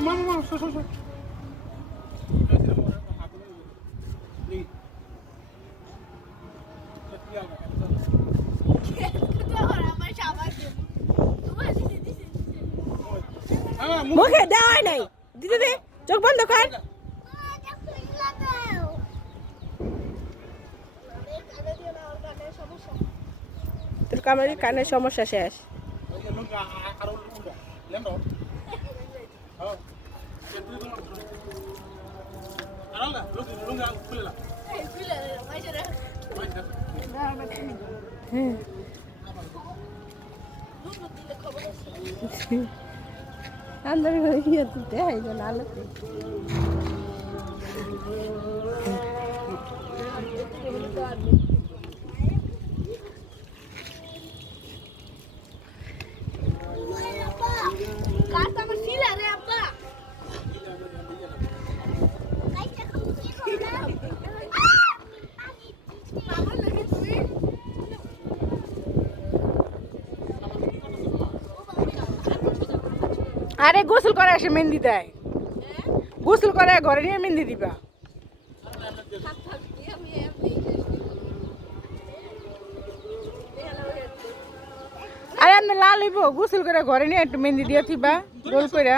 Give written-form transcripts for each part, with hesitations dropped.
Mama, so. মুখে দেওয়াই নাই দিদি দে চোখ বন্ধ কর তোর কানের সমস্যা শেষ అందరూ ఎత్తుతే ఐదు నాలుగు আরে গোসল করে এসে মেহেন্দি দেয় গোসল করে ঘরে নিয়ে মেহেন্দি দিবা আরে আপনি লাল হইব গোসল করে ঘরে নিয়ে একটু মেহেন্দি দিয়ে থিবা গোল করে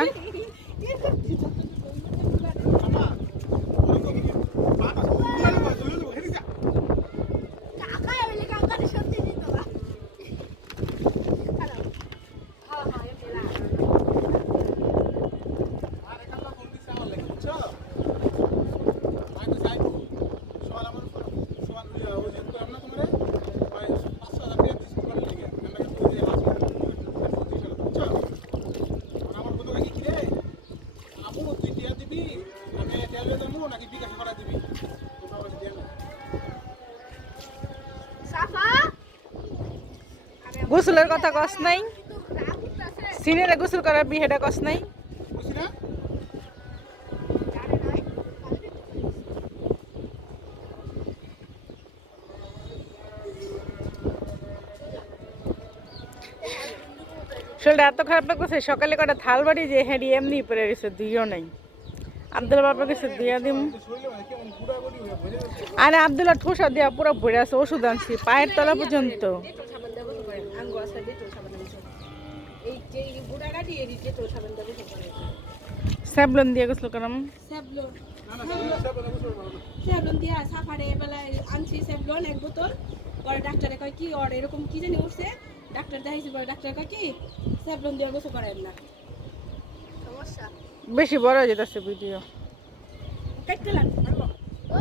গোসলের কথা কস নাই সিনেরে গোসল করার বিহেটা কস নাই শরীরটা এত খারাপ লাগতেছে সকালে কটা থাল বাড়ি যে হেঁড়ি এমনি পরে গেছে দুইও নাই আব্দুল্লাহ বাপা গেছে দিয়া দিম আরে আব্দুল্লাহ ঠোসা দিয়া পুরো ভরে আছে ওষুধ আনছি পায়ের তলা পর্যন্ত স্যাবলন দিয়ে গোসল করাম স্যাবলন দিয়া সাফারে বেলা আনছি স্যাবলন এক বোতল পরে ডাক্তারে কয় কি ওর এরকম কি জানি উঠছে ডাক্তার দেখাইছি পরে ডাক্তার কয় কি স্যাবলন দিয়ে গোসল করেন না সমস্যা বেশি বড় হয়ে যেতেছে ভিডিও কাটতে লাগবে